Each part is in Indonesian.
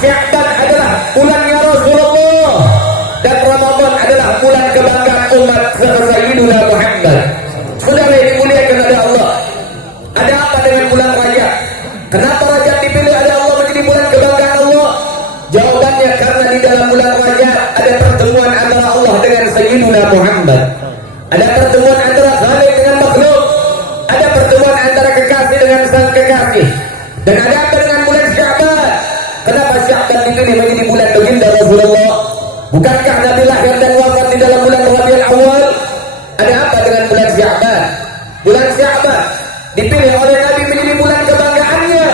Sya'ban adalah bulannya Rasulullah, dan Ramadan adalah bulan kebanggaan umat Sayyidina Muhammad. Saudara yang dimuliakan oleh Allah, ada apa dengan bulan Rajab? Kenapa Rajab dipilih oleh Allah menjadi bulan kebanggaan Allah? Jawabannya karena di dalam bulan Rajab ada pertemuan antara Allah dengan Sayyidina Muhammad. Ada pertemuan antara Khalik dengan makhluk. Ada pertemuan antara kekasih dengan sang kekasih. Dan ada apa dengan bulan Sya'ban? Kenapa Sya'ban dipilih menjadi bulan baginda Rasulullah? Bukankah Nabi lahir dan wafat di dalam bulan Rabiul Awal? Ada apa dengan bulan Sya'ban? Bulan Sya'ban dipilih oleh Nabi menjadi bulan kebanggaannya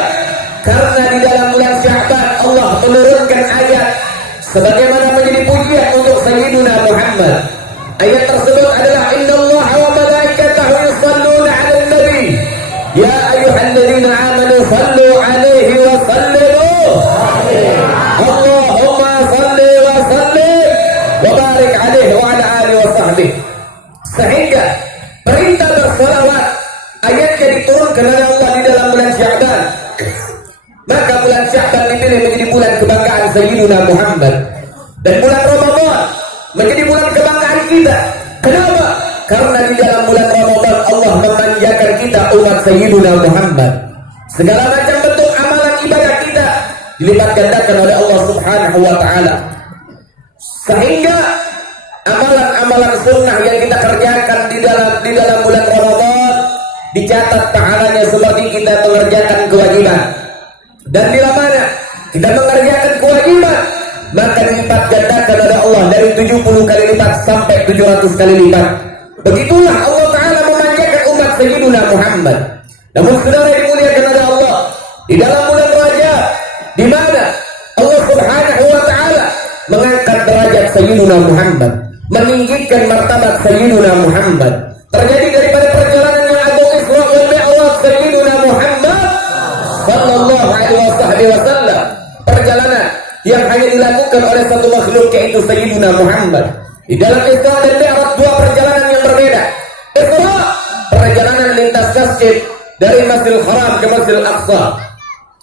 karena di dalam bulan Sya'ban Allah menurunkan ayat sebagaimana menjadi pujian untuk Sayyidina Muhammad. Ayat tersebut adalah innallaha wa malaikatahu yusholluna 'alan nabi ya ayyuhalladzina amanu shallu 'alaihi wa sallimu Allahumma shalli wa sallim wa barik 'alaihi wa 'ala alihi wa sahbihi. Sehingga perintah bersalawat ayatnya diturunkan oleh Allah di dalam bulan Sya'ban. Maka bulan Sya'ban dipilih menjadi bulan kebanggaan Sayyidina Muhammad, dan bulan Ramadan menjadi bulan kebanggaan kita. Kenapa? Karena di dalam bulan Ramadan Allah memanjakan kita umat Sayyidina Muhammad. Segala macam bentuk amalan ibadah kita dilipat gandakan oleh Allah Subhanahu wa taala. Sehingga amalan-amalan sunnah yang kita kerjakan di dalam bulan Ramadan dicatat pahalanya seperti kita mengerjakan kewajiban. Dan bila mana kita mengerjakan kewajiban, maka dilipat gandakan oleh Allah dari 70 kali lipat sampai 700 kali lipat. Begitulah Allah Ta'ala memanjakan umat Sayyidina Muhammad. Namun saudara yang dimuliakan oleh Allah, di dalam bulan Rajab, di mana Allah Subhanahu wa Ta'ala mengangkat derajat Sayyidina Muhammad, meninggikan martabat Sayyidina Muhammad, terjadi daripada perjalanan yang agung Isra wal Mi'raj Sayyidina Muhammad sallallahu alaihi wasallam, perjalanan yang hanya dilakukan oleh satu makhluk, yaitu Sayyidina Muhammad. Di dalam Isra dan Mi'raj dua perjalanan yang berbeda. Isra, perjalanan lintas masjid dari Masjidil Haram ke Masjidil Aqsa.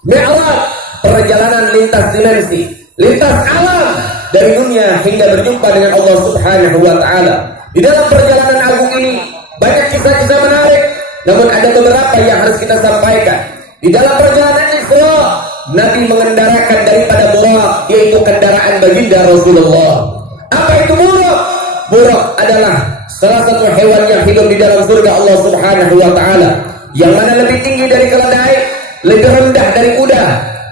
Mi'raj, perjalanan lintas dimensi, lintas alam, dari dunia hingga berjumpa dengan Allah Subhanahu wa taala. Di dalam perjalanan agung ini banyak kisah-kisah menarik, namun ada beberapa yang harus kita sampaikan. Di dalam perjalanan Isra, Nabi mengendarakan daripada burak, yaitu kendaraan baginda Rasulullah. Apa itu burak? Burak adalah salah satu hewan yang hidup di dalam surga Allah Subhanahu wa taala, yang mana lebih tinggi dari keledai, lebih rendah dari kuda.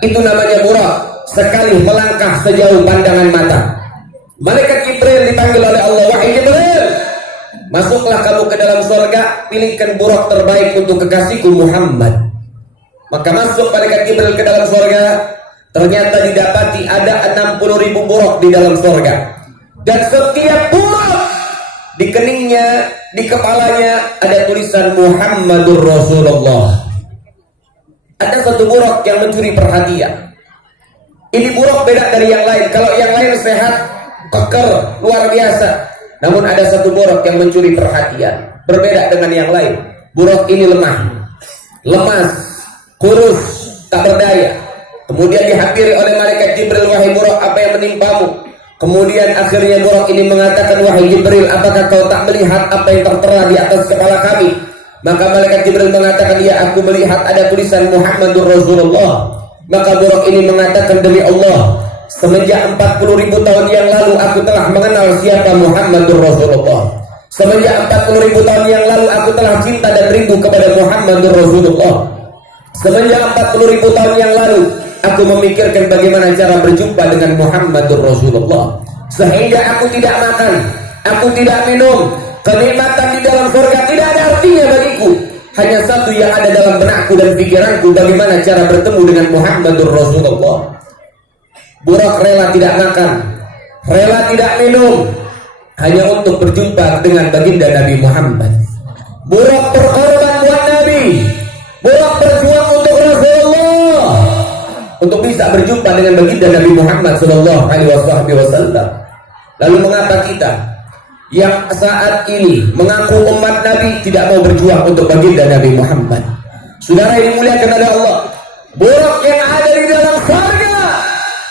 Itu namanya burak. Sekali melangkah sejauh pandangan mata. Malaikat Jibril dipanggil oleh Allah, wahai Jibril, masuklah kamu ke dalam surga, pilihkan burak terbaik untuk kekasihku Muhammad. Maka masuk malaikat Jibril ke dalam surga. Ternyata didapati ada 60.000 burak di dalam surga. Dan setiap burak di keningnya, di kepalanya ada tulisan Muhammadur Rasulullah. Ada satu burak yang mencuri perhatian. Ini burak beda dari yang lain. Kalau yang lain sehat, keker, luar biasa. Namun ada satu burak yang mencuri perhatian, berbeda dengan yang lain. Burak ini lemah, lemas, kurus, tak berdaya. Kemudian dihampiri oleh malaikat Jibril, wahai burak, apa yang menimpamu? Kemudian akhirnya burak ini mengatakan, wahai Jibril, apakah kau tak melihat apa yang tertera di atas kepala kami? Maka malaikat Jibril mengatakan, ya, aku melihat ada tulisan Muhammadur Rasulullah. Maka burak ini mengatakan, demi Allah, semenjak 40.000 tahun yang lalu aku telah mengenal siapa Muhammadur Rasulullah. Semenjak 40.000 tahun yang lalu aku telah cinta dan rindu kepada Muhammadur Rasulullah. Semenjak 40.000 tahun yang lalu aku memikirkan bagaimana cara berjumpa dengan Muhammadur Rasulullah. Sehingga aku tidak makan, aku tidak minum. Kenikmatan di dalam surga tidak ada artinya bagiku. Hanya satu yang ada dalam benakku dan pikiranku, bagaimana cara bertemu dengan Muhammadur Rasulullah. Burak rela tidak makan, rela tidak minum, hanya untuk berjumpa dengan baginda Nabi Muhammad. Burak berkorban buat Nabi, burak berjuang untuk Rasulullah, untuk bisa berjumpa dengan baginda Nabi Muhammad sallallahu alaihi wasallam. Lalu mengapa kita yang saat ini mengaku umat Nabi tidak mau berjuang untuk baginda Nabi Muhammad? Saudara yang dimuliakan oleh Allah, burak yang ada di dalam surga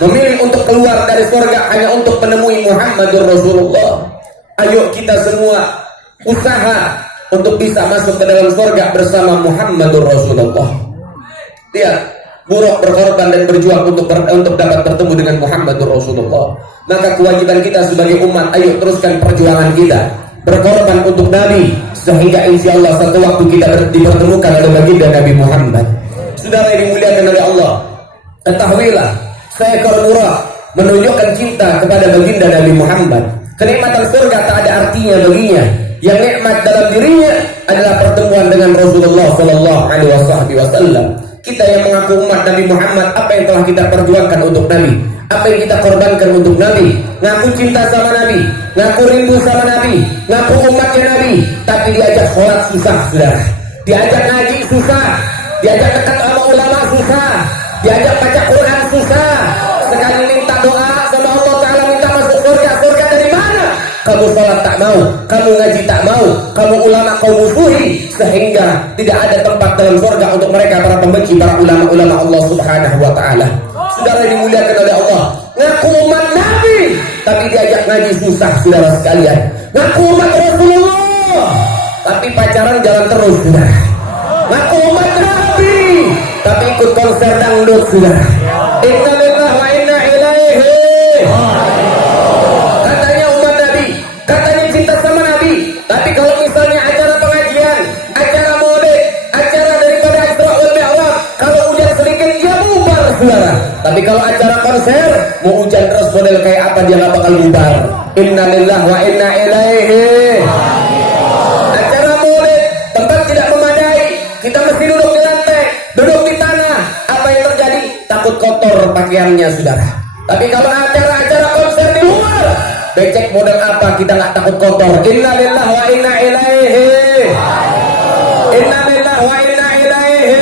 memilih untuk keluar dari surga hanya untuk menemui Muhammadur Rasulullah. Ayo kita semua usaha untuk bisa masuk ke dalam surga bersama Muhammadur Rasulullah. Lihat, Buruk berkorban dan berjuang untuk dapat bertemu dengan Muhammadur Rasulullah. Maka kewajiban kita sebagai umat, ayo teruskan perjuangan kita, berkorban untuk Nabi, sehingga insya Allah satu waktu kita dipertemukan oleh baginda Nabi Muhammad. Saudara yang dimuliakan oleh Allah, ketahuilah, seekor buruk menunjukkan cinta kepada baginda Nabi Muhammad. Kenikmatan surga tak ada artinya baginya. Yang nikmat dalam dirinya adalah pertemuan dengan Rasulullah Sallallahu Alaihi Wasallam. Kita yang mengaku umat Nabi Muhammad, apa yang telah kita perjuangkan untuk Nabi, apa yang kita korbankan untuk Nabi, ngaku cinta sama Nabi, ngaku rindu sama Nabi, ngaku umatnya Nabi, tapi diajak sholat susah, saudara, diajak ngaji susah, diajak dekat sama ulama susah, diajak baca Quran susah, sekali minta doa sama Allah Ta'ala minta masuk surga, surga dari mana? Kamu sholat tak mau, kamu ngaji tak mau, kamu ulama kau musuhi, sehingga tidak ada tempat dalam surga untuk mereka para pembenci, para ulama-ulama Allah Subhanahu wa Ta'ala. Saudara yang dimuliakan oleh Allah, ngaku umat Nabi tapi diajak ngaji susah, saudara sekalian. Ngaku umat Rasulullah tapi pacaran jalan terus, saudara. Ngaku umat Nabi tapi ikut konser dangdut, saudara. Inna lillahi wa inna ilaihi. Katanya umat Nabi, katanya cinta sama Nabi, tapi kalau misalnya acara pengajian, acara maulid, acara daripada Isra wal Mi'raj, kalau hujan sedikit dia bubar, saudara. Tapi kalau acara konser, mau hujan terus model kayak apa dia nggak bakal bubar. Inna lillahi wa inna ilaihi. Acara maulid, tempat tidak memadai, kita mesti duduk di lantai, duduk di tanah. Apa yang terjadi? Takut kotor pakaiannya, saudara. Tapi kalau acara-acara konser di luar, becek model apa kita nggak takut kotor. Inna lillahi wa inna ilaihi. Inna lillahi wa inna ilaihi.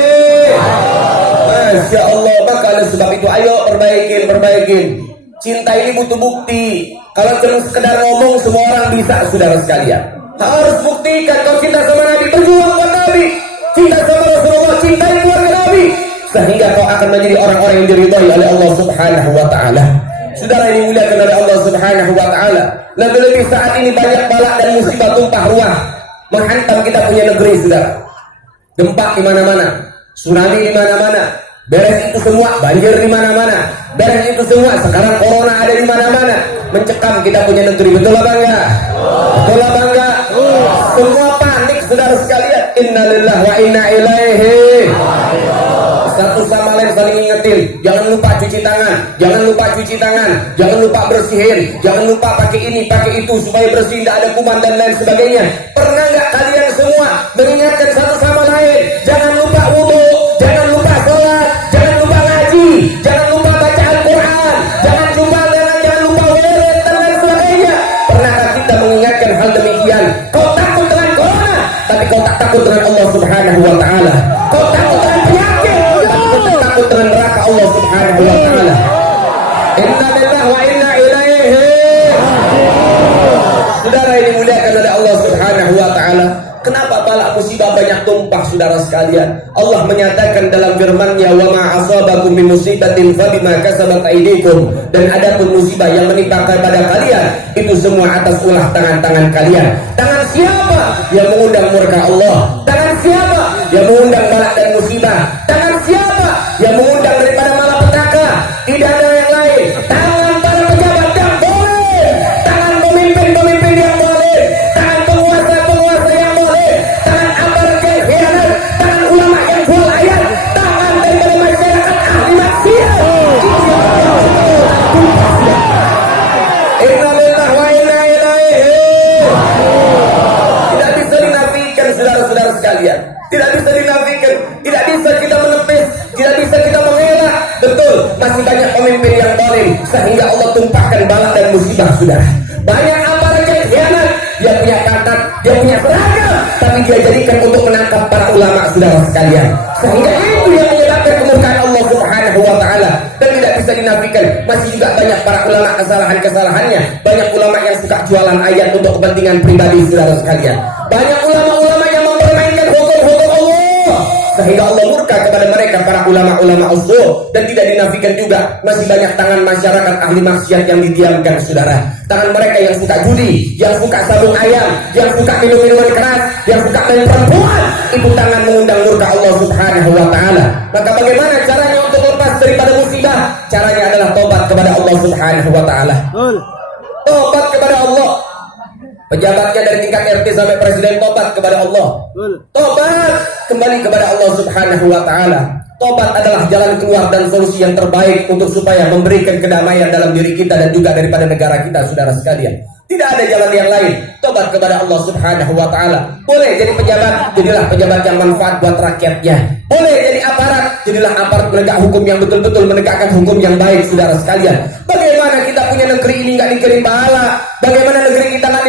Masya Allah. Maka oleh sebab itu ayo perbaikin. Cinta ini butuh bukti. Kalau cuma sekedar ngomong semua orang bisa, saudara sekalian. Harus buktikan kalau cinta sama Nabi, berjuang buat Nabi, cinta sama Rasulullah, cintai keluarga Nabi, sehingga kau akan menjadi orang-orang yang diridhai oleh Allah Subhanahu wa Ta'ala. Saudara yang dimuliakan oleh Allah Subhanahu wa Ta'ala, lebih-lebih saat ini banyak bala dan musibah tumpah ruah menghantam kita punya negeri, saudara. Gempa di mana-mana, tsunami di mana-mana, beres itu semua, banjir di mana-mana, beres itu semua, sekarang corona ada di mana-mana, mencekam kita punya negeri. Betul apa enggak? Betul apa enggak? Semua panik, saudara sekalian. Inna lillahi wa inna ilaihi. Satu sama lain saling ingetin, jangan lupa cuci tangan, jangan lupa cuci tangan, jangan lupa bersihin, jangan lupa pakai ini, pakai itu supaya bersih, tidak ada kuman dan lain sebagainya. Pernah nggak kalian semua mengingatkan satu sama lain, jangan lupa wudu, jangan lupa sholat, jangan lupa ngaji, jangan lupa baca Al-Quran, jangan lupa wirid dan lain sebagainya. Pernahkah kita mengingatkan hal demikian? Kau takut dengan corona, tapi kau tak takut dengan Allah Subhanahu wa Ta'ala. Kau takut dengan penyakit, takut dengan neraka Allah Subhanahu wa Ta'ala. Inna lillahi wa inna ilaihi. Saudara yang dimuliakan oleh Allah Subhanahu wa Ta'ala, kenapa bala musibah banyak tumpah, saudara sekalian? Allah menyatakan dalam firman-Nya, wa ma asabakum min musibatin fabima kasabat aydikum, dan adapun musibah yang menimpa kepada kalian itu semua atas ulah tangan-tangan kalian. Tangan siapa yang mengundang murka Allah? Tangan siapa yang mengundang bala dan musibah? Tangan siapa yang mengundang daripada malapetaka? Tidak ada yang lain. Tangan para pejabat yang boleh, tangan pemimpin-pemimpin yang boleh, tangan penguasa-penguasa yang boleh, tangan aparat yang khianat, tangan ulama yang jual ayat, tangan daripada masyarakat ahli maksiat. Inna lillahi wa inna ilaihi. Tidak bisa dinafikan, saudara-saudara sekalian. Tidak bisa dinafikan, tidak bisa kita menepis, tidak bisa kita mengelak. Betul, masih banyak pemimpin yang zalim sehingga Allah tumpahkan bala dan musibah, saudara. Banyak aparat yang khianat, dia punya pangkat, dia punya seragam, tapi dia jadikan untuk menangkap para ulama, saudara sekalian. Sehingga itu yang menyebabkan kemurkaan Allah Subhanahu wa Ta'ala. Dan tidak bisa dinafikan, masih juga banyak para ulama kesalahan-kesalahannya. Banyak ulama yang suka jualan ayat untuk kepentingan pribadi, saudara sekalian. Banyak ulama-ulama yang mempermainkan hukum-hukum Allah sehingga Allah murka kepada mereka para ulama-ulama usul. Dan tidak dinafikan juga masih banyak tangan masyarakat ahli maksiat yang didiamkan saudara. Tangan mereka yang suka judi, yang suka sabung ayam, yang suka minum-minuman keras, yang suka main perempuan, itu tangan mengundang murka Allah Subhanahu wa taala. Maka bagaimana caranya untuk lepas daripada musibah? Caranya adalah tobat kepada Allah Subhanahu wa taala. Tobat kepada Allah. Pejabatnya dari tingkat RT sampai presiden tobat kepada Allah. Tobat kembali kepada Allah Subhanahu wa taala. Tobat adalah jalan keluar dan solusi yang terbaik untuk supaya memberikan kedamaian dalam diri kita dan juga daripada negara kita, saudara sekalian. Tidak ada jalan yang lain. Tobat kepada Allah Subhanahu wa taala. Boleh jadi pejabat, jadilah pejabat yang manfaat buat rakyatnya. Boleh jadi aparat, jadilah aparat penegak hukum yang betul-betul menegakkan hukum yang baik, saudara sekalian. Bagaimana kita punya negeri ini nggak dikirim bala? Bagaimana negeri kita nggak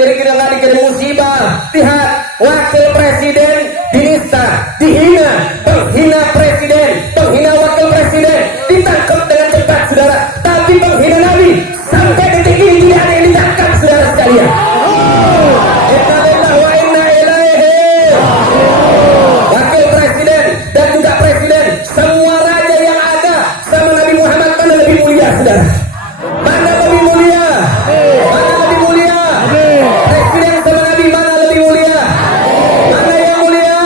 dikirim musibah? Lihat, wakil presiden dinista, dihina, penghina presiden, penghina wakil presiden, ditangkap dengan cepat, saudara. Tapi penghina Nabi sampai detik ini tidak ada yang ditangkap, saudara sekalian. Innalillahi wa inna ilaihi. Wakil presiden dan juga presiden, semua raja yang ada sama Nabi Muhammad mana lebih mulia, saudara? Mana lebih mulia? Mana lebih mulia? Presiden sama Nabi mana lebih mulia? Mana yang mulia?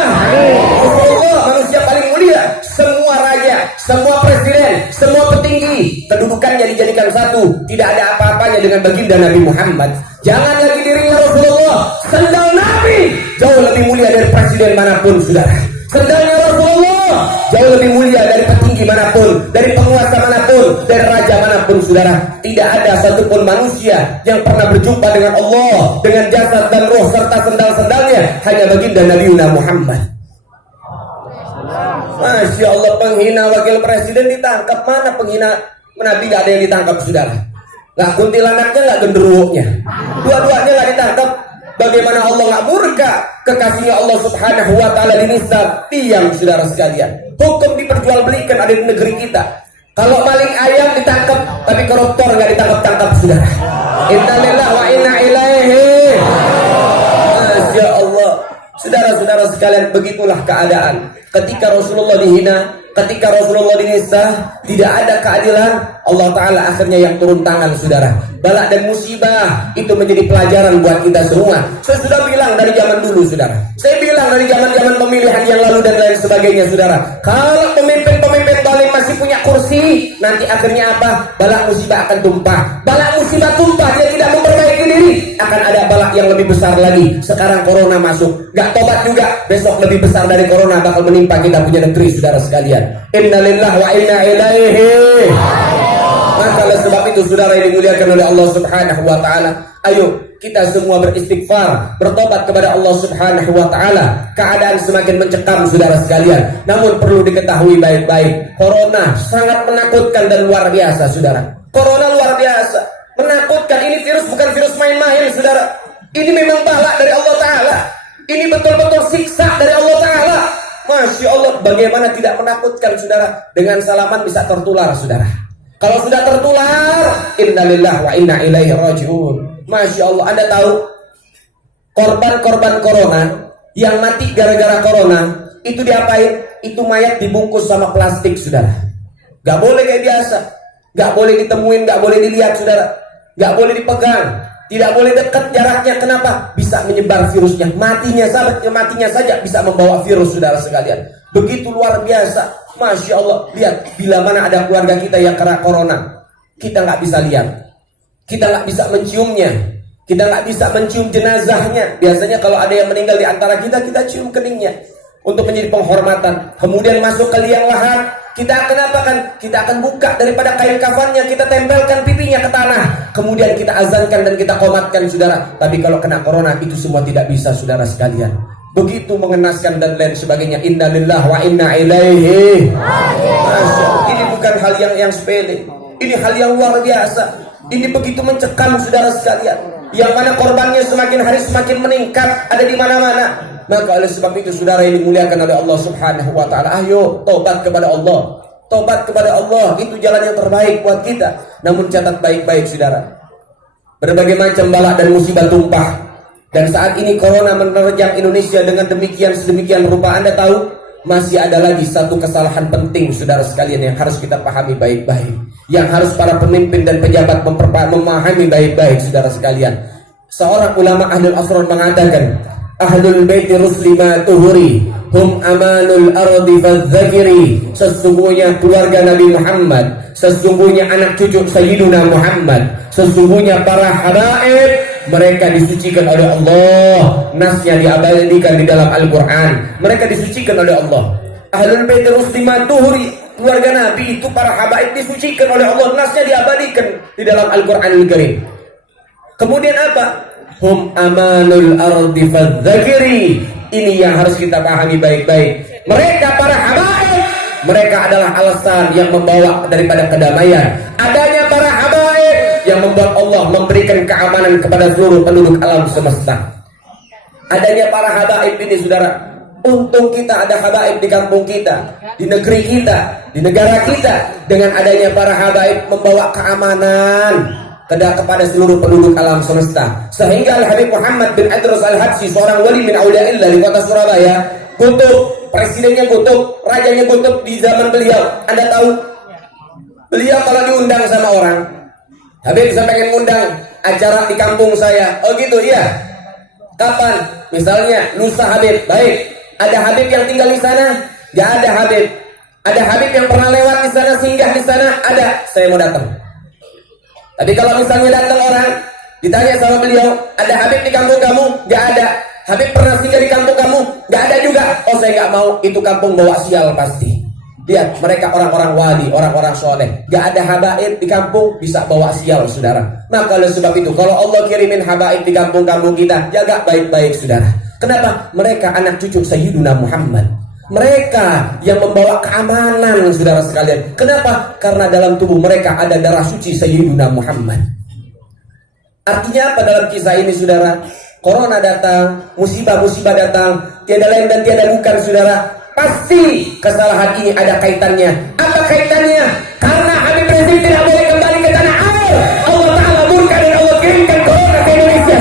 Rasulullah manusia paling mulia. Semua raja, semua presiden, semua petinggi, kedudukannya dijadikan satu. Tidak ada apa-apanya dengan baginda Nabi Muhammad. Jangan lagi dirinya Rasulullah. Sendal Nabi jauh lebih mulia dari presiden manapun, saudara. Sendalnya Rasulullah jauh lebih mulia dari petinggi manapun, dari penguasa manapun, dari raja manapun, saudara. Tidak ada satupun manusia yang pernah berjumpa dengan Allah dengan jasad dan roh serta sendal-sendalnya, hanya baginda Nabi Muhammad. Masya Allah, penghina wakil presiden ditangkap. Mana penghina Nabi? Gak ada yang ditangkap, saudara. Gak kuntilanaknya, gak genderuwonya, dua-duanya gak ditangkap. Bagaimana Allah gak murka kekasihnya Allah Subhanahu wa ta'ala dinista? Diam, saudara sekalian. Hukum diperjualbelikan ada di negeri kita. Kalau maling ayam ditangkap, tapi koruptor gak ditangkap-tangkap, saudara. Innalillahi wa inna ilaihi. Masya Allah. Saudara-saudara sekalian, begitulah keadaan. Ketika Rasulullah dihina, ketika Rasulullah dinista, tidak ada keadilan. Allah Ta'ala akhirnya yang turun tangan, saudara. Bala dan musibah itu menjadi pelajaran buat kita semua. Saya sudah bilang dari zaman dulu, saudara. Saya bilang dari zaman-zaman pemilihan yang lalu dan lain sebagainya, saudara. Kalau pemimpin-pemimpin zalim masih punya kursi, nanti akhirnya apa? Bala musibah akan tumpah. Bala musibah tumpah, dia tidak memperbaiki diri, akan ada bala yang lebih besar lagi. Sekarang corona masuk, gak tobat juga, besok lebih besar dari corona bakal menimpa kita punya negeri, saudara sekalian. Innalillahi wa inna ilaihi. Maka oleh sebab itu, saudara yang dimuliakan oleh Allah Subhanahu wa ta'ala, ayo kita semua beristighfar, bertobat kepada Allah Subhanahu wa ta'ala. Keadaan semakin mencekam, saudara sekalian. Namun perlu diketahui baik-baik, corona sangat menakutkan dan luar biasa, saudara. Corona luar biasa, menakutkan. Ini virus bukan virus main-main, saudara. Ini memang bala dari Allah Ta'ala. Ini betul-betul siksa dari Allah Ta'ala. Masya Allah, bagaimana tidak menakutkan, saudara? Dengan salaman bisa tertular, saudara. Kalau sudah tertular, innalillahi wa inna ilaihi raji'un. Masya Allah, Anda tahu korban-korban corona yang mati gara-gara corona itu diapain? Itu mayat dibungkus sama plastik, saudara. Gak boleh kayak biasa, gak boleh ditemuin, gak boleh dilihat, saudara. Gak boleh dipegang, tidak boleh dekat jaraknya. Kenapa? Bisa menyebar virusnya. Matinya saja bisa membawa virus, saudara sekalian. Begitu luar biasa. Masya Allah, lihat, bila mana ada keluarga kita yang kena corona, kita nggak bisa lihat, kita nggak bisa menciumnya, kita nggak bisa mencium jenazahnya. Biasanya kalau ada yang meninggal di antara kita, kita cium keningnya untuk menjadi penghormatan. Kemudian masuk ke liang lahat, kita akan apakan? Kita akan buka daripada kain kafannya, kita tempelkan pipinya ke tanah, kemudian kita azankan dan kita qomatkan, saudara. Tapi kalau kena corona, itu semua tidak bisa, saudara sekalian. Begitu mengenaskan dan lain sebagainya. Innalillahi wa inna ilaihi. Masya Allah, ini bukan hal yang sepele. Ini hal yang luar biasa. Ini begitu mencekam, saudara sekalian. Yang mana korbannya semakin hari semakin meningkat, ada di mana-mana. Maka oleh sebab itu, saudara yang dimuliakan oleh Allah Subhanahu wa ta'ala, ayo tobat kepada Allah. Tobat kepada Allah, itu jalan yang terbaik buat kita. Namun catat baik-baik, saudara. Berbagai macam bala dan musibah tumpah. Dan saat ini corona menerjang Indonesia dengan sedemikian rupa. Anda tahu masih ada lagi satu kesalahan penting saudara sekalian yang harus kita pahami baik-baik, yang harus para pemimpin dan pejabat memahami baik-baik saudara sekalian. Seorang ulama ahlul asrar mengatakan, ahlul baiti ruslima tuhuri hum amanul ardi fadzakiri. Sesungguhnya keluarga Nabi Muhammad, sesungguhnya anak cucu Sayyiduna Muhammad, sesungguhnya para habaib, mereka disucikan oleh Allah. Nasnya diabadikan di dalam Al-Quran. Mereka disucikan oleh Allah. Ahlul bait ruslimah tuhuri, keluarga Nabi itu para habaib disucikan oleh Allah. Nasnya diabadikan di dalam Al-Quranul Karim. Kemudian apa? Hum amanul ardi fadzakiri. Ini yang harus kita pahami baik-baik. Mereka para habaib, mereka adalah alasan yang membawa daripada kedamaian. Adanya para habaib yang membuat Allah memberikan keamanan kepada seluruh penduduk alam semesta. Adanya para habaib ini saudara, untung kita ada habaib di kampung kita, di negeri kita, di negara kita. Dengan adanya para habaib membawa keamanan kepada seluruh penduduk alam semesta. Sehingga Al-Habib Muhammad bin Idris Al-Habsyi, seorang wali min auliaillah di kota Surabaya, kutub, presidennya kutub, rajanya kutub di zaman beliau. Anda tahu, beliau kalau diundang sama orang, Habib saya pengen undang acara di kampung saya. Oh gitu, iya. Kapan? Misalnya lusa Habib. Baik. Ada Habib yang tinggal di sana? Gak ada Habib. Ada Habib yang pernah lewat di sana, singgah di sana? Ada. Saya mau datang. Tapi kalau misalnya datang orang, ditanya sama beliau, ada Habib di kampung kamu? Gak ada. Habib pernah singgah di kampung kamu? Gak ada juga. Oh saya gak mau. Itu kampung bawa sial pasti. Lihat, mereka orang-orang wali, orang-orang soleh. Gak ada habaib di kampung, bisa bawa sial, saudara. Maka oleh sebab itu, kalau Allah kirimin habaib di kampung-kampung kita, jaga baik-baik, saudara. Kenapa? Mereka anak cucu Sayyiduna Muhammad. Mereka yang membawa keamanan, saudara sekalian. Kenapa? Karena dalam tubuh mereka ada darah suci Sayyiduna Muhammad. Artinya apa dalam kisah ini, saudara? Corona datang, musibah-musibah datang, tiada lain dan tiada bukan, saudara. Pasti kesalahan ini ada kaitannya. Apa kaitannya? Karena Habib Rizik tidak boleh kembali ke tanah air. Allah Ta'ala murka dan Allah kirimkan corona ke Indonesia.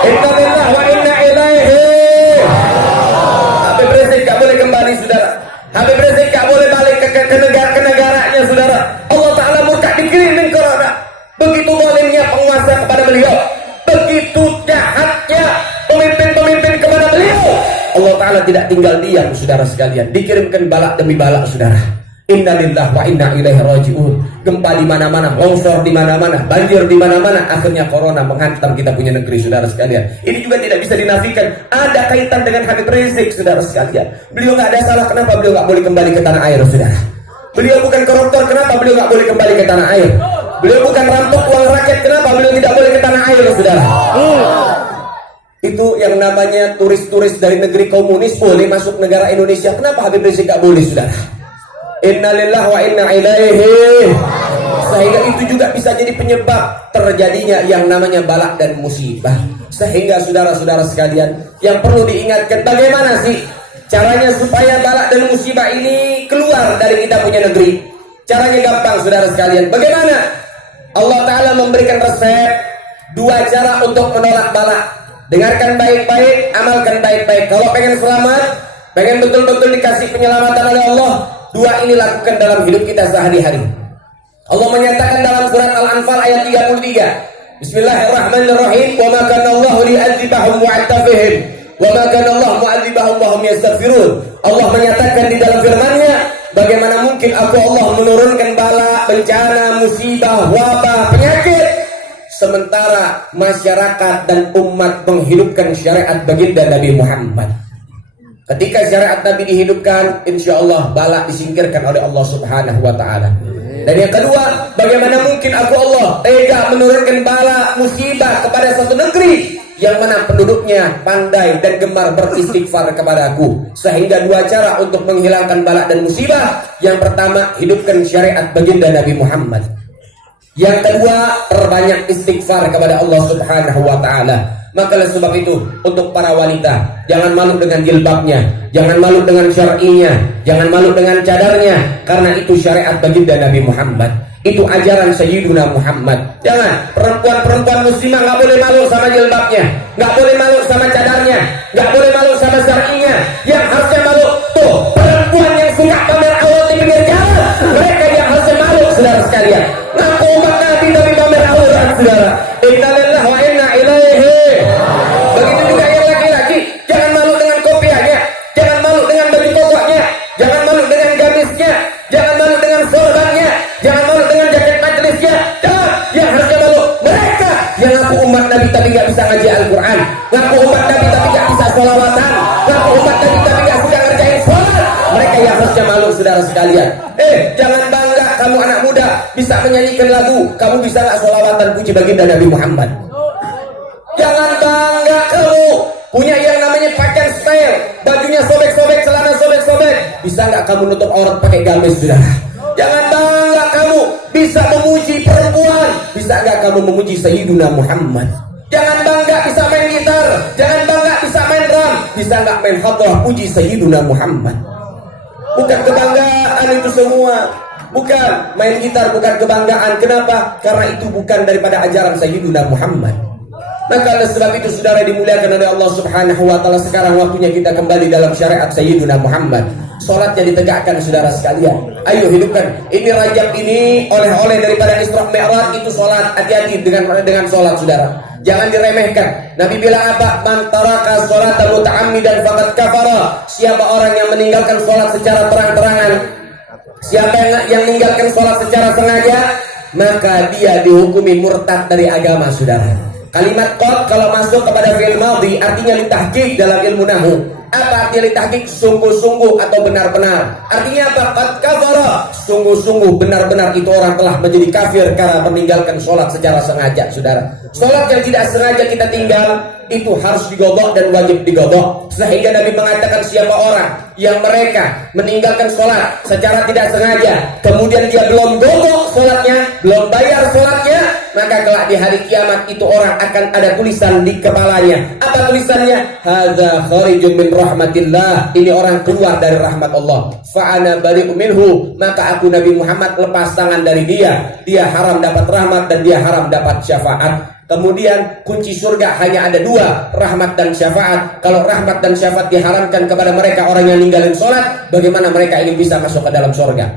Inna lillahi wa inna ilaihi. Habib Rizik tidak boleh kembali, saudara. Habib Rizik tidak boleh balik ke negaranya, saudara. Allah Ta'ala murka, dikirimin corona. Begitu zalimnya penguasa kepada beliau, begitu jahatnya pemimpin-pemimpin kepada beliau. Allah Ta'ala tidak tinggal diam, saudara sekalian. Dikirimkan balak demi balak, saudara. Inna lillahi wa inna ilaihi raji'un. Gempa di mana-mana, longsor di mana-mana, banjir di mana-mana. Akhirnya corona menghantam kita punya negeri, saudara sekalian. Ini juga tidak bisa dinafikan. Ada kaitan dengan Habib Rizik, saudara sekalian. Beliau nggak ada salah. Kenapa beliau nggak boleh kembali ke tanah air, saudara? Beliau bukan koruptor. Kenapa beliau nggak boleh kembali ke tanah air? Beliau bukan rampok uang rakyat. Kenapa beliau tidak boleh ke tanah air, saudara? Itu yang namanya turis-turis dari negeri komunis boleh masuk negara Indonesia. Kenapa Habib Rizik gak boleh, saudara? Inna lillahi wa inna ilaihi. Sehingga itu juga bisa jadi penyebab terjadinya yang namanya balak dan musibah. Sehingga saudara-saudara sekalian, yang perlu diingatkan, bagaimana sih caranya supaya balak dan musibah ini keluar dari kita punya negeri? Caranya gampang, saudara sekalian. Bagaimana? Allah Ta'ala memberikan resep dua cara untuk menolak balak. Dengarkan baik-baik, amalkan baik-baik. Kalau pengen selamat, pengen betul-betul dikasih penyelamatan oleh Allah, dua ini lakukan dalam hidup kita sehari-hari. Allah menyatakan dalam surat Al-Anfal ayat 33, Bismillahirrahmanirrahim, wa ma kana Allahu li'adzibahum wa anta fihim, wa ma kana Allahu mu'adzibahum wa hum yastaghfirun. Allah menyatakan di dalam firman-Nya, bagaimana mungkin aku Allah menurunkan bala, bencana, musibah, wabah, penyakit, sementara masyarakat dan umat menghidupkan syariat baginda Nabi Muhammad. Ketika syariat Nabi dihidupkan, insya Allah bala disingkirkan oleh Allah Subhanahu wa Ta'ala. Dan yang kedua, bagaimana mungkin aku Allah tega menurunkan bala musibah kepada satu negeri yang mana penduduknya pandai dan gemar beristighfar kepada aku. Sehingga dua cara untuk menghilangkan bala dan musibah. Yang pertama, hidupkan syariat baginda Nabi Muhammad. Yang kedua, perbanyak istighfar kepada Allah Subhanahu wa Ta'ala. Maka oleh sebab itu, untuk para wanita, jangan malu dengan jilbabnya, jangan malu dengan syar'inya, jangan malu dengan cadarnya, karena itu syariat baginda Nabi Muhammad. Itu ajaran Sayyiduna Muhammad. Jangan, perempuan-perempuan muslimah nggak boleh malu sama jilbabnya, nggak boleh malu sama cadarnya, nggak boleh malu sama syar'inya. Yang harusnya malu tuh perempuan yang suka pamer aurat di pinggir jalan, mereka yang harusnya malu, saudara sekalian. Ngaku umat Nabi tapi pamer aurat, saudara. Inna lillahi wa inna ilaihi. Begitu juga yang laki-laki, jangan malu dengan kopiahnya, jangan malu dengan baju pokoknya, jangan malu dengan gamisnya, jangan malu dengan sorbannya, jangan malu dengan jaket majelisnya. Jangan, yang harusnya malu mereka yang ngaku umat Nabi tapi gak bisa ngaji Al-Quran, ngaku umat Nabi tapi gak bisa sholawatan, ngaku umat Nabi tapi gak suka ngerjain sholat. Mereka yang harusnya malu, saudara sekalian. Jangan bangga kamu anak muda bisa menyanyikan lagu, kamu bisa gak sholawatan puji baginda Nabi Muhammad. Jangan bangga kamu punya yang namanya pakaian style, bajunya sobek-sobek, celana sobek-sobek, bisa nggak kamu nutup aurat pakai gamis, saudara? Jangan bangga kamu bisa memuji perempuan, bisa nggak kamu memuji Sayyiduna Muhammad? Jangan bangga bisa main gitar, jangan bangga bisa main drum, bisa nggak main hadrah puji Sayyiduna Muhammad? Bukan kebanggaan itu semua. Bukan main gitar, bukan kebanggaan. Kenapa? Karena itu bukan daripada ajaran Sayyiduna Muhammad. Maka oleh sebab itu saudara dimuliakan oleh Allah Subhanahu wa taala, sekarang waktunya kita kembali dalam syariat Sayyiduna Muhammad. Salatnya ditegakkan, saudara sekalian. Ayo hidupkan. Ini Rajab ini oleh-oleh daripada Isra Mi'raj itu salat. Hati-hati dengan salat, saudara. Jangan diremehkan. Nabi bilang apa? Man taraka sholata muta'ammidan faqad kafara. Siapa orang yang meninggalkan salat secara terang-terangan, siapa yang meninggalkan salat secara sengaja, maka dia dihukumi murtad dari agama, saudara. Kalimat qad kalau masuk kepada fi'il madhi artinya litahqiq dalam ilmu nahwu. Apa artinya litahqiq? Sungguh-sungguh atau benar-benar. Artinya apa? Qad kafara. Sungguh-sungguh benar-benar itu orang telah menjadi kafir karena meninggalkan sholat secara sengaja, saudara. Sholat yang tidak sengaja kita tinggal itu harus digodok dan wajib digodok. Sehingga Nabi mengatakan siapa orang yang mereka meninggalkan sholat secara tidak sengaja, kemudian dia belum godok sholatnya, belum bayar sholatnya, maka kelak di hari kiamat itu orang akan ada tulisan di kepalanya. Apa tulisannya? Hadza kharijun min rahmatillah. Ini orang keluar dari rahmat Allah. Fa ana bari'u minhu. Maka aku Nabi Muhammad lepas tangan dari dia. Dia haram dapat rahmat dan dia haram dapat syafaat. Kemudian kunci surga hanya ada dua, rahmat dan syafaat. Kalau rahmat dan syafaat diharamkan kepada mereka orang yang ninggalin sholat, bagaimana mereka ini bisa masuk ke dalam surga?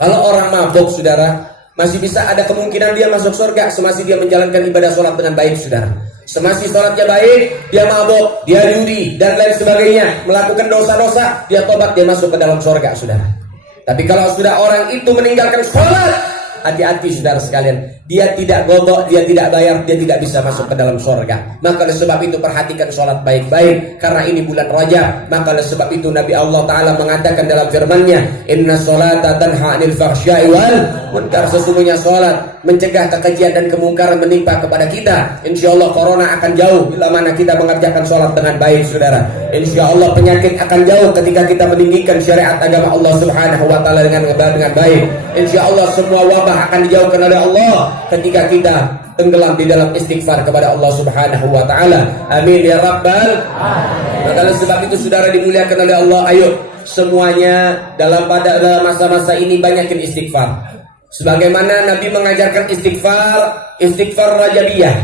Kalau orang mabuk, saudara, masih bisa ada kemungkinan dia masuk surga semasa dia menjalankan ibadah sholat dengan baik, saudara. Semasa sholatnya baik, dia mabuk, dia judi dan lain sebagainya, melakukan dosa-dosa, dia tobat, dia masuk ke dalam surga, saudara. Tapi kalau sudah orang itu meninggalkan sholat, hati-hati saudara sekalian, dia tidak godok, dia tidak bayar, dia tidak bisa masuk ke dalam surga. Maka oleh sebab itu perhatikan sholat baik-baik, karena ini bulan Rajab. Maka oleh sebab itu Nabi Allah Ta'ala mengatakan dalam firman-Nya, Inna sholata tanha 'anil fahsya'i wal munkar. Sesungguhnya sholat mencegah kekejian dan kemungkaran menimpa kepada kita. Insya Allah corona akan jauh bila mana kita mengerjakan sholat dengan baik, saudara. Insya Allah penyakit akan jauh ketika kita meninggikan syariat agama Allah Subhanahu wa Ta'ala dengan baik. Insya Allah semua wabah akan dijauhkan oleh Allah ketika kita tenggelam di dalam istighfar kepada Allah Subhanahu wa Ta'ala. Amin ya rabbal alamin. Maka oleh sebab itu saudara dimuliakan oleh Allah, ayo semuanya dalam masa-masa ini banyakin istighfar. Sebagaimana Nabi mengajarkan istighfar Rajabiyah,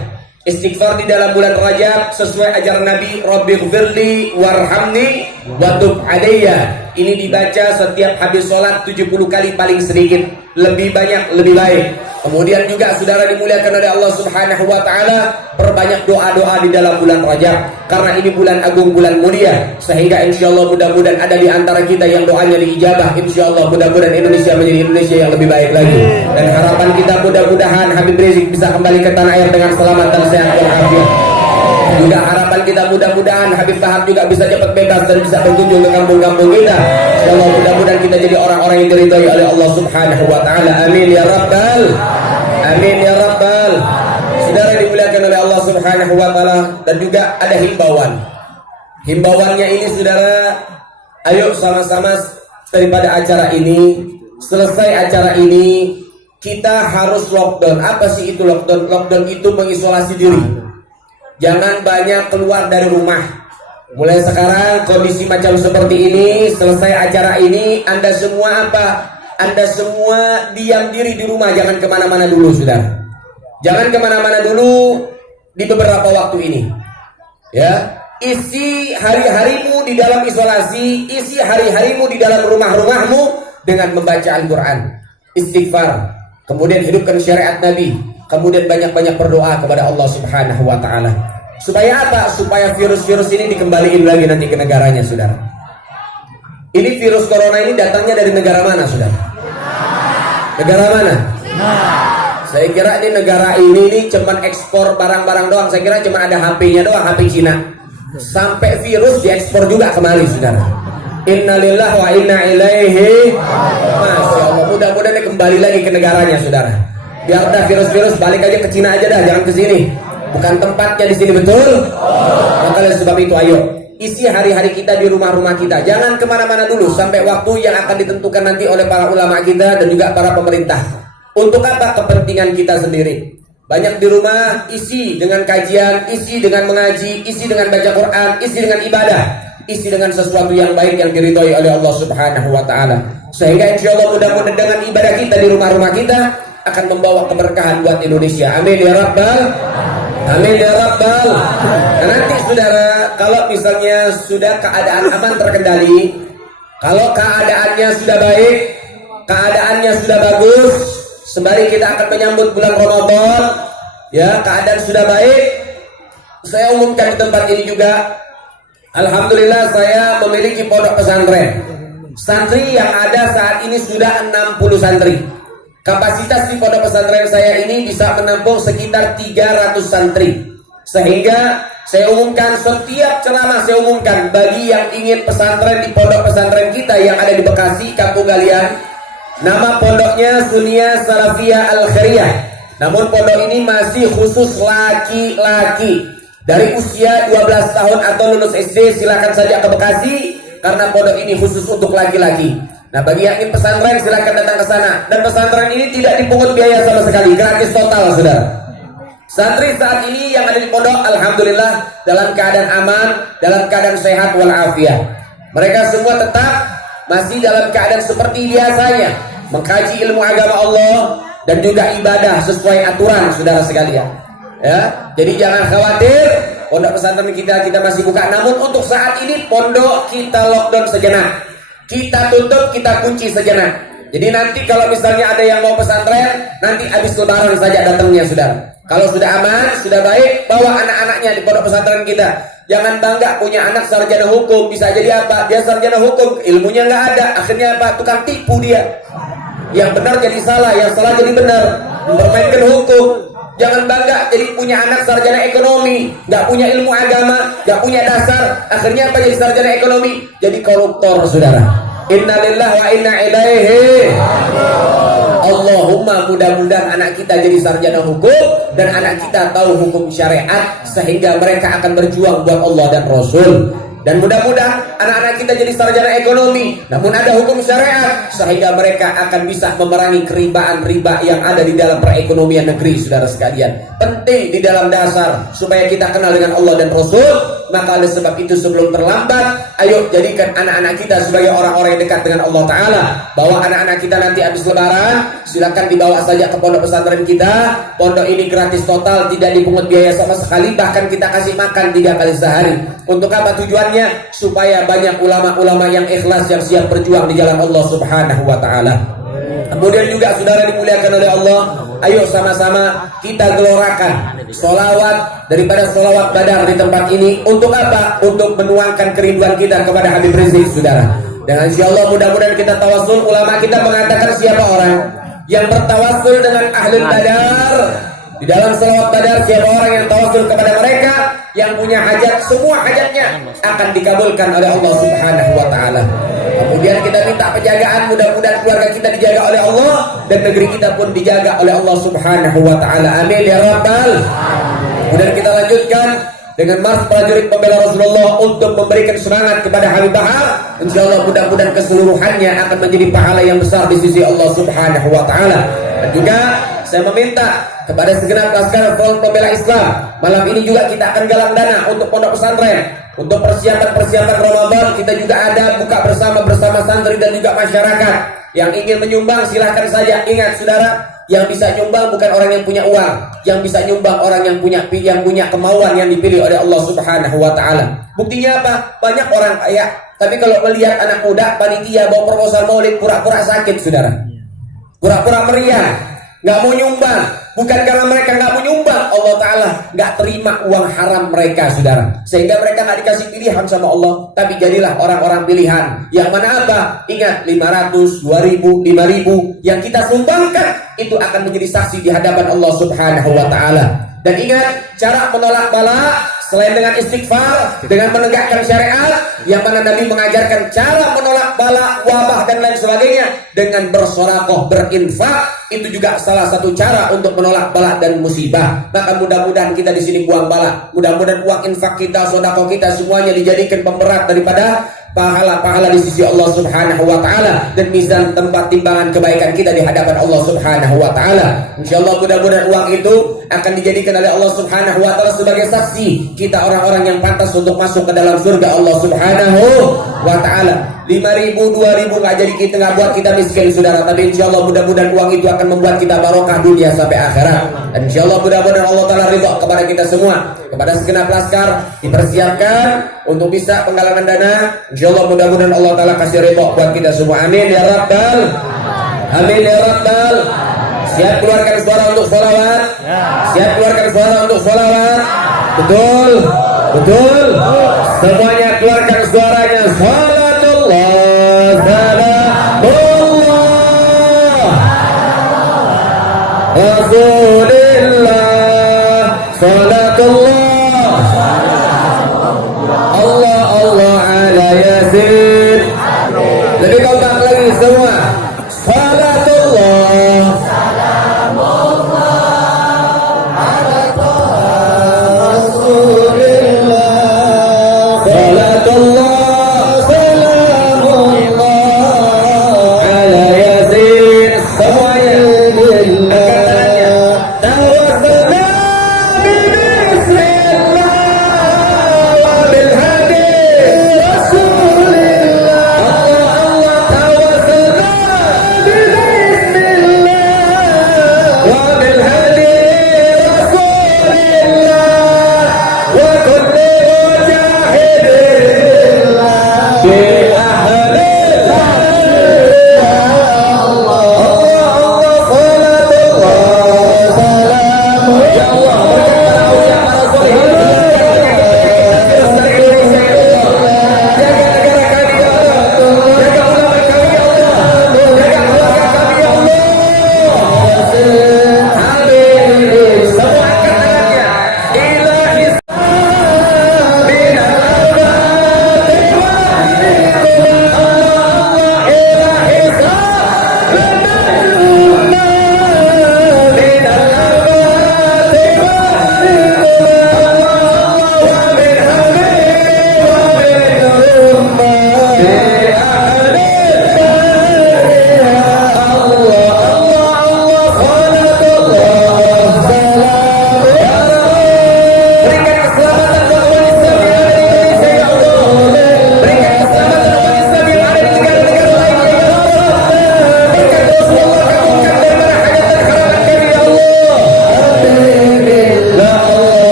istighfar di dalam bulan Rajab sesuai ajaran Nabi, Rabbighfirli warhamni watub alayya. Ini dibaca setiap habis sholat 70 kali paling sedikit, lebih banyak lebih baik. Kemudian juga saudara dimuliakan oleh Allah Subhanahu wa Ta'ala, perbanyak doa-doa di dalam bulan Rajab, karena ini bulan agung, bulan mulia. Sehingga insya Allah mudah-mudahan ada di antara kita yang doanya diijabah. Insya Allah mudah-mudahan Indonesia menjadi Indonesia yang lebih baik lagi. Dan harapan kita mudah-mudahan Habib Rizik bisa kembali ke tanah air dengan selamat dan sehat walafiat. Juga harapan kita mudah-mudahan Habib Tahap juga bisa cepat bebas dan bisa berkunjung ke kampung-kampung kita. Insyaallah mudah-mudahan kita jadi orang-orang yang diridhai oleh Allah Subhanahu wa Ta'ala. Amin ya rabbal amin ya rabbal. Saudara dimuliakan oleh Allah Subhanahu wa Ta'ala. Dan juga ada himbauan. Himbauannya ini saudara, ayo sama-sama daripada acara ini, selesai acara ini kita harus lockdown. Apa sih itu lockdown? Lockdown itu mengisolasi diri. Jangan banyak keluar dari rumah. Mulai sekarang kondisi macam seperti ini, selesai acara ini, Anda semua apa? Anda semua diam diri di rumah, jangan kemana-mana dulu, saudara. Jangan kemana-mana dulu di beberapa waktu ini. Ya, isi hari-harimu di dalam isolasi, isi hari-harimu di dalam rumah-rumahmu dengan membaca Al-Quran, istighfar, kemudian hidupkan syariat Nabi, kemudian banyak-banyak berdoa kepada Allah Subhanahu wa Ta'ala. Supaya apa? Supaya virus-virus ini dikembaliin lagi nanti ke negaranya, saudara. Ini virus corona ini datangnya dari negara mana, saudara? Negara mana? Saya kira ini negara ini cuman ekspor barang-barang doang. Saya kira cuma ada HP-nya doang, HP Cina. Sampai virus diekspor juga kemari, saudara. Innalillahi wa inna ilaihi. Masya Allah, mudah-mudahan kembali lagi ke negaranya, saudara. Biar dah virus-virus balik aja ke Cina aja dah, jangan ke sini. Bukan tempatnya di sini, betul? Maka oleh sebab itu ayo isi hari-hari kita di rumah-rumah kita. Jangan kemana-mana dulu sampai waktu yang akan ditentukan nanti oleh para ulama kita dan juga para pemerintah. Untuk apa? Kepentingan kita sendiri. Banyak di rumah, isi dengan kajian, isi dengan mengaji, isi dengan baca Quran, isi dengan ibadah, isi dengan sesuatu yang baik yang diridhoi oleh Allah Subhanahu wa Ta'ala. Sehingga insya Allah mudah-mudahan dengan ibadah kita di rumah-rumah kita akan membawa keberkahan buat Indonesia. Amin ya Rabbal. Amin ya Rabbal. Nah, nanti saudara, kalau misalnya sudah keadaan aman terkendali, kalau keadaannya sudah baik, keadaannya sudah bagus, sembari kita akan menyambut bulan Ramadan, ya, keadaan sudah baik, saya umumkan di tempat ini juga, alhamdulillah saya memiliki pondok pesantren. Santri yang ada saat ini sudah 60 santri. Kapasitas di pondok pesantren saya ini bisa menampung sekitar 300 santri. Sehingga saya umumkan setiap ceramah, saya umumkan bagi yang ingin pesantren di pondok pesantren kita yang ada di Bekasi, kampung kalian. Nama pondoknya Sunia Salafiyah Al-Khairiyah. Namun pondok ini masih khusus laki-laki. Dari usia 12 tahun atau lulus SD silakan saja ke Bekasi, karena pondok ini khusus untuk laki-laki. Nah, bagi yang ingin pesantren silakan datang ke sana. Dan pesantren ini tidak dipungut biaya sama sekali, gratis total, saudara. Santri saat ini yang ada di pondok alhamdulillah dalam keadaan aman, dalam keadaan sehat walafiat. Mereka semua tetap masih dalam keadaan seperti biasanya, mengkaji ilmu agama Allah dan juga ibadah sesuai aturan, saudara sekalian. Ya, jadi jangan khawatir, pondok pesantren kita masih buka. Namun untuk saat ini pondok kita lockdown sejenak, kita tutup, kita kunci sejenak. Jadi nanti kalau misalnya ada yang mau pesantren, nanti habis lebaran saja datangnya, saudara. Kalau sudah aman, sudah baik, bawa anak-anaknya di pondok pesantren kita. Jangan bangga punya anak sarjana hukum. Bisa jadi apa? Dia sarjana hukum, ilmunya nggak ada. Akhirnya apa? Tukang tipu dia. Yang benar jadi salah, yang salah jadi benar. Mempermainkan hukum. Jangan bangga jadi punya anak sarjana ekonomi, nggak punya ilmu agama, nggak punya dasar. Akhirnya apa? Jadi sarjana ekonomi, jadi koruptor, saudara. Innalillahi wa inna ilaihi. Allahumma mudah-mudahan anak kita jadi sarjana hukum dan anak kita tahu hukum syariat sehingga mereka akan berjuang buat Allah dan Rasul. Dan mudah-mudahan anak-anak kita jadi sarjana ekonomi namun ada hukum syariat sehingga mereka akan bisa memerangi keribaan riba yang ada di dalam perekonomian negeri, saudara sekalian. Penting di dalam dasar supaya kita kenal dengan Allah dan Rasul. Maka oleh sebab itu sebelum terlambat, ayo jadikan anak-anak kita sebagai orang-orang yang dekat dengan Allah Ta'ala. Bawa anak-anak kita nanti habis lebaran, silakan dibawa saja ke pondok pesantren kita. Pondok ini gratis total, tidak dipungut biaya sama sekali. Bahkan kita kasih makan 3 kali sehari. Untuk apa tujuannya? Supaya banyak ulama-ulama yang ikhlas, yang siap berjuang di jalan Allah Subhanahu wa Ta'ala. Kemudian juga saudara dimuliakan oleh Allah, ayo sama-sama kita gelorakan sholawat daripada sholawat badar di tempat ini. Untuk apa? Untuk menuangkan kerinduan kita kepada Habib Rizik, saudara. Dan insyaallah mudah-mudahan kita tawasul. Ulama kita mengatakan siapa orang yang bertawasul dengan ahlul badar di dalam sholawat badar, siapa orang yang tawasul kepada mereka, yang punya hajat, semua hajatnya akan dikabulkan oleh Allah Subhanahu wa Ta'ala. Kemudian kita minta penjagaan, mudah-mudahan keluarga kita dijaga oleh Allah dan negeri kita pun dijaga oleh Allah Subhanahu wa Ta'ala. Amin ya Rabbal. Kemudian kita lanjutkan dengan mars prajurit pembela Rasulullah untuk memberikan semangat kepada Habib Bahar. Insyaallah mudah-mudahan keseluruhannya akan menjadi pahala yang besar di sisi Allah Subhanahu wa Ta'ala. Dan juga saya meminta kepada segenap laskar Front Pembela Islam, malam ini juga kita akan galang dana untuk pondok pesantren. Untuk persiapan Ramadan kita juga ada buka bersama santri dan juga masyarakat. Yang ingin menyumbang silahkan saja. Ingat saudara, yang bisa nyumbang bukan orang yang punya uang, yang bisa nyumbang orang yang punya kemauan yang dipilih oleh Allah Subhanahu wa taala. Buktinya apa? Banyak orang kaya, tapi kalau melihat anak muda panitia bawa proposal maulid pura-pura sakit, saudara. Pura-pura meriah, nggak mau nyumbang. Bukan karena mereka nggak mau nyumbang, Allah Ta'ala nggak terima uang haram mereka, saudara. Sehingga mereka nggak dikasih pilihan sama Allah. Tapi jadilah orang-orang pilihan. Yang mana apa? Ingat, 500, 2000, 5000 yang kita sumbangkan itu akan menjadi saksi di hadapan Allah Subhanahu wa Ta'ala. Dan ingat, cara menolak bala selain dengan istighfar, dengan menegakkan syariat, yang mana Nabi mengajarkan cara menolak bala, wabah dan lain sebagainya dengan bersedekah, berinfak, itu juga salah satu cara untuk menolak bala dan musibah. Maka mudah-mudahan kita di sini buang bala, mudah-mudahan uang infak kita, sedekah kita semuanya dijadikan pemberat daripada pahala-pahala di sisi Allah Subhanahu wa taala dan mizan tempat timbangan kebaikan kita di hadapan Allah Subhanahu wa taala. Insyaallah mudah-mudahan uang itu akan dijadikan oleh Allah Subhanahu wa taala sebagai saksi kita orang-orang yang pantas untuk masuk ke dalam surga Allah Subhanahu wa taala. 5.000, 2.000 nggak jadi kita, nggak buat kita miskin, saudara. Tapi insyaallah mudah-mudahan uang itu akan membuat kita barokah dunia sampai akhirat. Dan insyaallah mudah-mudahan Allah taala ridha kepada kita semua. Kepada segenap laskar dipersiapkan untuk bisa penggalangan dana. Insyaallah mudah-mudahan Allah taala kasih ridha buat kita semua. Amin ya rabbal. Amin ya rabbal. Siap keluarkan suara untuk sholawat? Siap keluarkan suara untuk sholawat? Betul? Betul? Semuanya keluarkan suaranya. Salatullah, salamullah, Rasulillah, salatullah, Allah Allah ala Yasin. Lebih kompak lagi semua. Salatullah,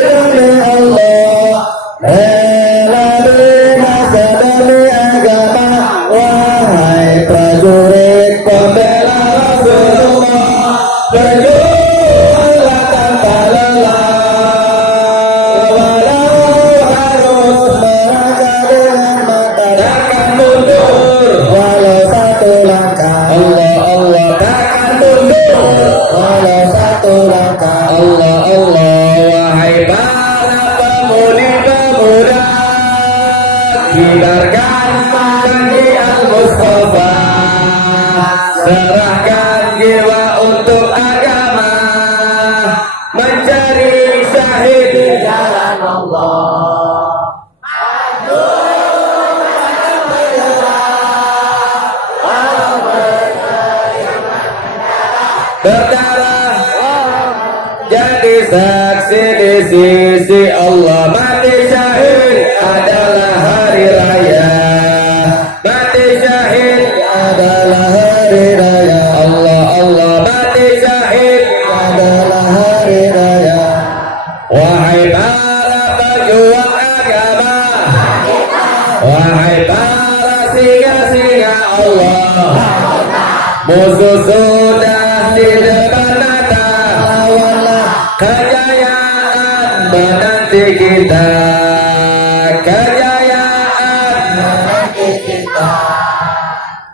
demi Allah, rela binasa demi agama. Wahai prajurit pembela Rasulullah, berjuanglah tanpa lelah. Walau harus merangkak dengan mata, takkan mundur walau satu langkah. Allah Allah, takkan mundur walau satu langkah. Allah Allah. Wahai para pemudi-pemuda, kibarkan mandi Al-Mustafa, serahkan jiwa untuk agama, mencari syahid di jalan Allah. Berdarah jadi saksi di sisi Allah. Mati syahid adalah hari raya. Mati syahid adalah hari raya. Allah Allah. Mati syahid adalah hari raya. Wahai para pejuang agama, wahai para singa-singa Allah, musuh sudah di depan mata, lawanlah kejayaan menanti kita, kejayaan menanti kita.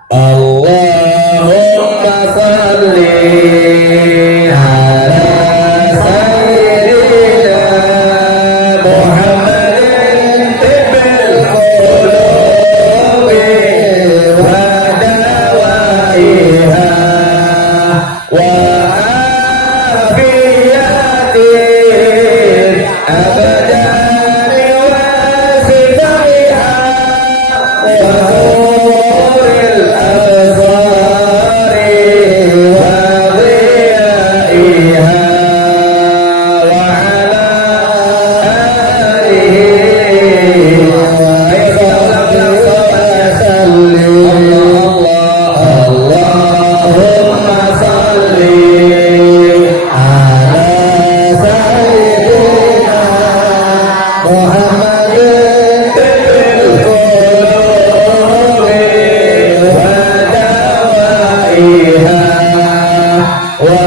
Allahumma salli ala sayyidina Muhammadin tibbil qulubi wa dawaiha wa afiyatin abadani wa sifaiha wa nuril absari wa dhiyaiha wa ala alihi Allahumma salli ala sayyidina Muhammadin tibbil qulubi wa dawaiha wa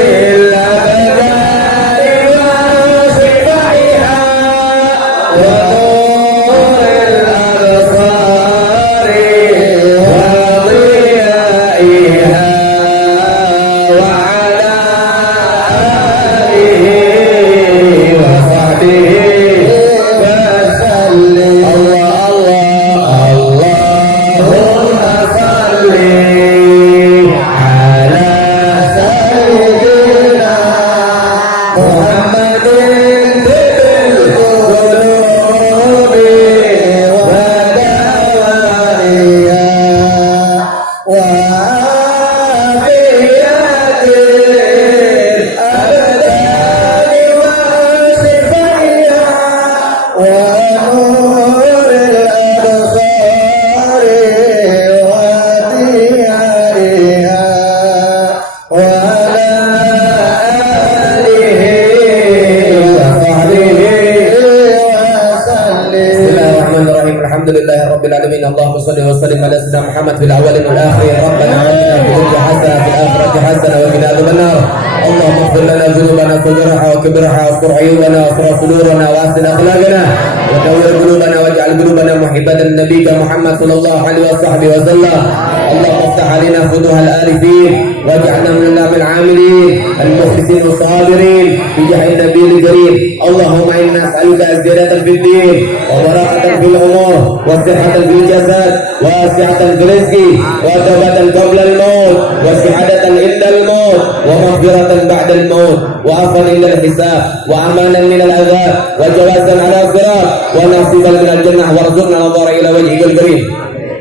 afiyatil abdani wa sifaiha wa nuril absari wa dhiyaiha wa ala alihi wa sahbihi wa sallim. Allah Allah. Allahumma salli ala sayyidina Muhammadin tibbil qulubi wa dawaiha wa afiyatil abdani wa sifaiha wa nuril absari wa dhiyaiha wa ala alihi wa sahbihi wa sallim. Bismillahirrahmanirrahim. Alhamdulillahi rabbil alamin. Allahumma shalli wa sallim ala sayyidina Muhammad fil awwalin wal akhirin. Rabbana atina fid dunya hasanah wa fil akhirati hasanah wa qina adzabannar. Allahumma ighfir lana dhunubana saghiraha wa kabiraha wastur ayunana wastur sudurana wa ahsin akhlaqana wa nawwir qulubana waj'al qulubana muhibbatan nabiyyika Muhammad sallallahu alaihi wa sallam. اللهم افتح علينا فتوح الآلفين واجعلنا من النعم العاملين المخلصين الصابرين بجاه النبي الكريم. اللهم إنا نسألك الزيادة في الدين وبراءة في الأمور وصحة في الجسد وسعة في الرزق وتوبة قبل الموت وسعادة عند الموت ومغفرة بعد الموت وعفوا عند الحساب وأمانا من العذاب وجوازا على الصراط ونصيبا من الجنة وارزقنا نظر إلى وجهك الكريم.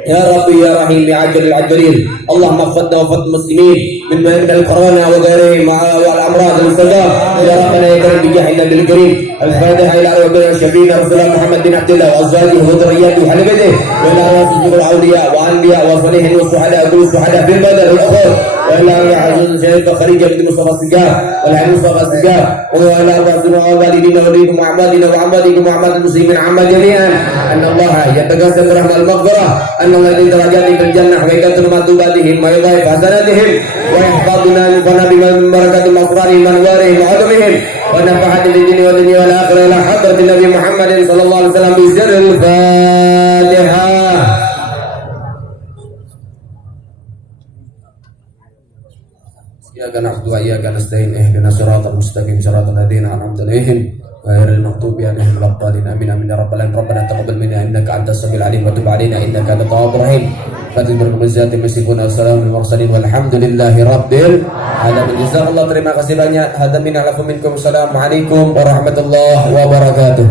يا ربي يا رحيم يا عجل العجلين. اللهم اغفرنا وفد المسلمين من الكورونا وغيرهم والامراض المستجاب يا ربنا يا كريم بجاه النبي الكريم. الفاتحه الى ربنا شفينا رسول محمد بن عبد الله وازواجه وذريته وحل بيته والى راس الاولياء وانبياء وصالحين والشهداء كل الشهداء في البدر والاخر والى عزيز شريف خديجه بنت مصطفى السجاد والعلي مصطفى السجاد والى رسول والدينا وليكم واعمالنا واعمالكم واعمال المسلمين عما جميعا ان الله يتقاسم برحمه المغفره ان الله درجات في الجنه ويكثر مطلوباتهم ويضاعف حسناتهم ويحفظنا من بركه اسرارهم وانوارهم وعلومهم ونفعت الدين والدنيا والاخره الى حضره النبي محمد صلى الله عليه وسلم بسر الفاتحه. إياك نعبد وإياك نستعين اهدنا الصراط المستقيم صراط الذين أنعمت عليهم غير المغضوب عليهم ولا الضالين آمين آمين يا رب العالمين. ربنا تقبل منا إنك أنت السميع العليم وتب علينا إنك أنت التواب الرحيم. فاتن berkemensiat meskipun assalamu alaikum walhamdulillahi rabbil alamin. Jazakallah, terima kasih banyak. Hada minalakum minkum. Assalamualaikum warahmatullahi wabarakatuh.